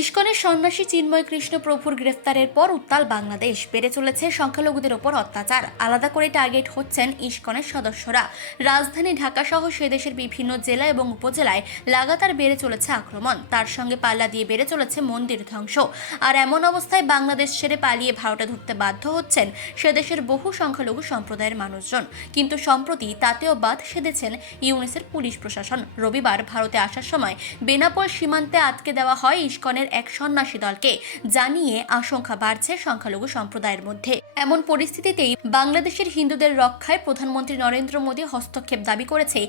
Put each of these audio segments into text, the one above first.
ইস্কনের সন্ন্যাসী চিন্ময় কৃষ্ণ প্রভুর গ্রেফতারের পর উত্তাল বাংলাদেশ। বেড়ে চলেছে সংখ্যালঘুদের ওপর অত্যাচার। আলাদা করে টার্গেট হচ্ছেন ইস্কনের সদস্যরা। রাজধানী ঢাকা সহ সে দেশের বিভিন্ন জেলা এবং উপজেলায় লাগাতার বেড়ে চলেছে আক্রমণ। তার সঙ্গে পাল্লা দিয়ে বেড়ে চলেছে মন্দির ধ্বংস। আর এমন অবস্থায় বাংলাদেশ ছেড়ে পালিয়ে ভারতে ঢুকতে বাধ্য হচ্ছেন সে দেশের বহু সংখ্যালঘু সম্প্রদায়ের মানুষজন। কিন্তু সম্প্রতি তাতেও বাদ সেধেছেন ইউনিসের পুলিশ প্রশাসন। রবিবার ভারতে আসার সময় বেনাপোল সীমান্তে আটকে দেওয়া হয় ইস্কনের এক সন্ন্যাসী দলকে। জানিয়ে আশঙ্কা বাড়ছে সংখ্যালঘু সম্প্রদায়ের মধ্যে। এমন পরিস্থিতিতেই বাংলাদেশের হিন্দুদের রক্ষায় প্রধানমন্ত্রী নরেন্দ্র মোদী হস্তক্ষেপ দাবি করেছে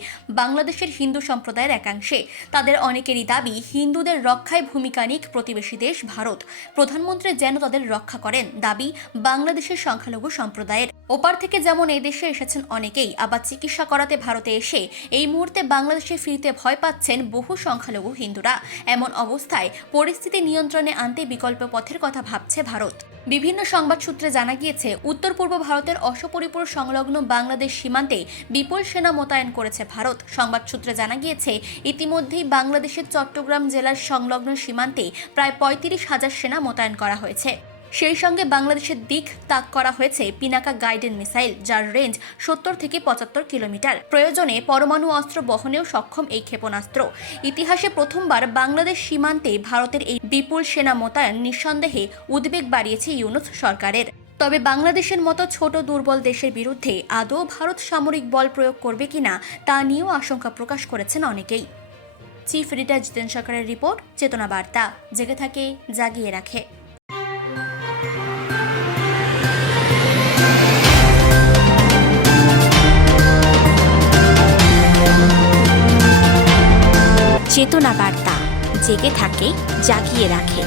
বাংলাদেশের হিন্দু সম্প্রদায়ের একাংশে। তাদের অনেকেরই দাবি, হিন্দুদের রক্ষায় ভূমিকা নিক প্রতিবেশী দেশ ভারত। প্রধানমন্ত্রী যেন তাদের রক্ষা করেন, দাবি বাংলাদেশের সংখ্যালঘু সম্প্রদায়ের। ওপার থেকে যেমন এই দেশে এসেছেন অনেকেই, আবার চিকিৎসা করাতে ভারতে এসে এই মুহূর্তে বাংলাদেশে ফিরতে ভয় পাচ্ছেন বহু সংখ্যালঘু হিন্দুরা। এমন অবস্থায় পরিস্থিতি নিয়ন্ত্রণে আনতে বিকল্প পথের কথা ভাবছে ভারত। বিভিন্ন সংবাদ সূত্রে জানা গিয়েছে, উত্তর পূর্ব ভারতের অশোকরিপুর সংলগ্ন বাংলাদেশ সীমান্তে বিপুল সেনা মোতায়েন করেছে ভারত। সংবাদ সূত্রে জানা গিয়েছে, ইতিমধ্যেই বাংলাদেশের চট্টগ্রাম জেলার সংলগ্ন সীমান্তে প্রায় ৩৫,০০০ সেনা মোতায়েন করা হয়েছে। সেই সঙ্গে বাংলাদেশের দিক তাক করা হয়েছে পিনাকা গাইডেড মিসাইল, যার রেঞ্জ ৭০ থেকে ৭৫ কিলোমিটার। প্রয়োজনে পরমাণু অস্ত্র বহনেও সক্ষম এই ক্ষেপণাস্ত্র। ইতিহাসে প্রথমবার বাংলাদেশ সীমান্তে ভারতের এই বিপুল সেনা মোতায়েন নিঃসন্দেহে উদ্বেগ বাড়িয়েছে ইউনূস সরকারের। তবে বাংলাদেশের মতো ছোট দুর্বল দেশের বিরুদ্ধে আদৌ ভারত সামরিক বল প্রয়োগ করবে কিনা তা নিয়েও আশঙ্কা প্রকাশ করেছেন অনেকেই। চিফ এডিটর জিতেন সরকারের রিপোর্ট, চেতনা বার্তা। জেগে থাকে, জাগিয়ে রাখে। চেতনা বার্তা, জেগে থাকে, জাগিয়ে রাখে।